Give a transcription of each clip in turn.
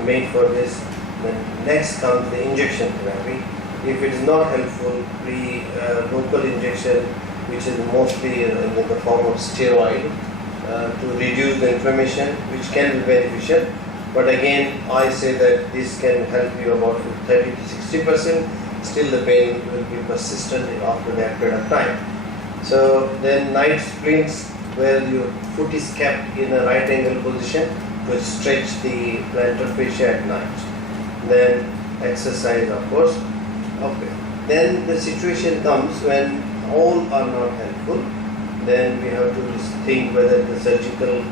made for this. Then next comes the injection therapy. If it is not helpful, the local injection, which is mostly in the form of steroid, to reduce the inflammation, which can be beneficial. But again, I say that this can help you about 30 to 60%. Still, the pain will be persistent after that period of time. So then night sprints, where your foot is kept in a right angle position to stretch the plantar fascia at night. Then exercise, of course. Okay. Then the situation comes when all are not helpful. Then we have to think whether the surgical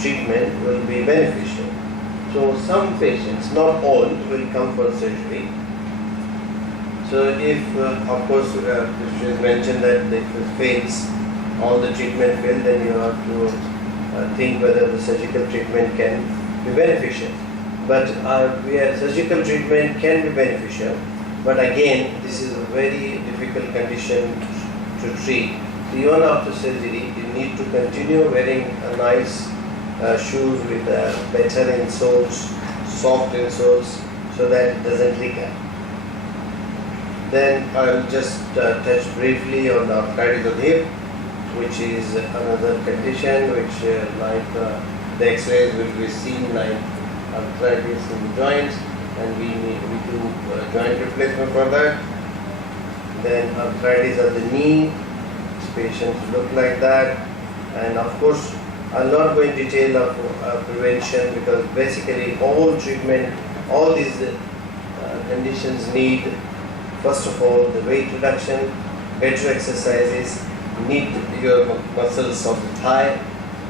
treatment will be beneficial. So some patients, not all, will come for surgery. So if, of course, it is mentioned that if it fails, all the treatment fail, then you have to think whether the surgical treatment can be beneficial. But surgical treatment can be beneficial, but again, this is a very difficult condition to treat. So even after surgery, you need to continue wearing a nice shoes with better insoles, soft insoles, so that it doesn't leak out. Then I will just touch briefly on the arthritis of the hip, which is another condition which the X-rays will be seen like arthritis in the joints, and we do joint replacement for that. Then arthritis of the knee, patients look like that, and of course I'll not go in detail of prevention, because basically all treatment, all these conditions need, first of all, the weight reduction, better exercises, need your muscles of the thigh,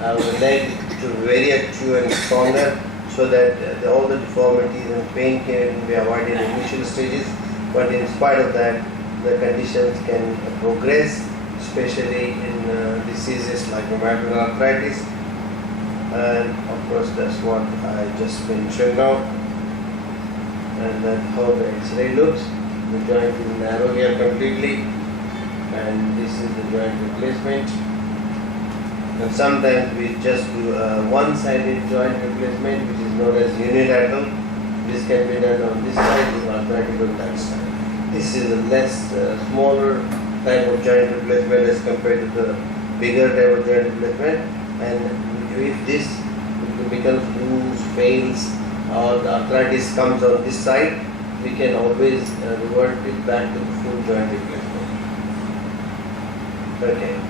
the leg to be very active and stronger, so that all the deformities and pain can be avoided in initial stages. But in spite of that, the conditions can progress, especially in diseases like rheumatoid arthritis. And of course, that's what I just mentioned now. And that's how the X-ray looks. The joint is narrow here completely, and this is the joint replacement. And sometimes we just do a one-sided joint replacement, which is known as unilateral. This can be done on this side with arthritis on that side. This is a less smaller type of joint replacement as compared to the bigger type of joint replacement. And if this becomes loose, fails, or the arthritis comes on this side, we can always revert it back to the full joint replacement. Okay.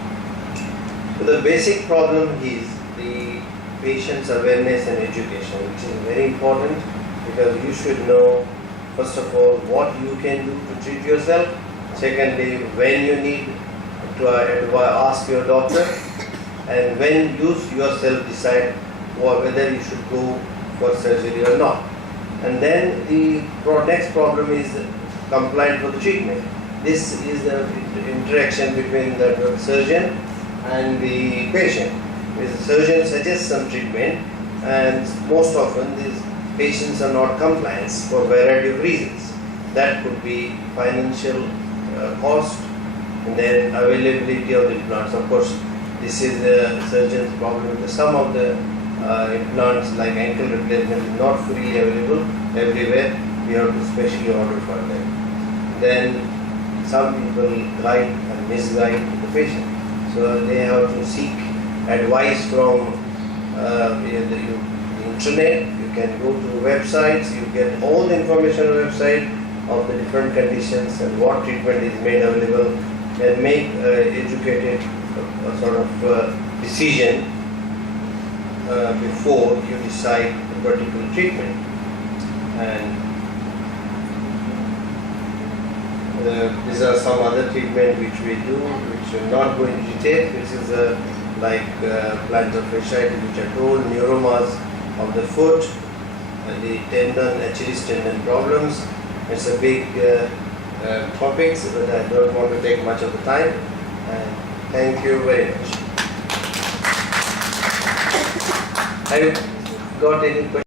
So the basic problem is the patient's awareness and education, which is very important, because you should know, first of all, what you can do to treat yourself. Secondly, when you need to ask your doctor, and when you yourself decide whether you should go for surgery or not. And then the next problem is compliant for the treatment. This is the interaction between the surgeon and the patient. The surgeon suggests some treatment, and most often these patients are not compliant for a variety of reasons. That could be financial cost, and then availability of the implants. Of course, this is the surgeon's problem. Some of the implants, like ankle replacement, is not freely available everywhere. We have to specially order for them. Then some people guide and misguide the patient. So they have to seek advice from the internet. You can go to websites, you get all the information on the website of the different conditions and what treatment is made available, and make educated sort of decision before you decide a particular treatment. And these are some other treatment which we do, which will not go into detail. This is like plantar fasciitis, which I told, neuromas of the foot, the tendon, Achilles tendon problems. It's a big topic, but I don't want to take much of the time. And thank you very much. Have you got any questions?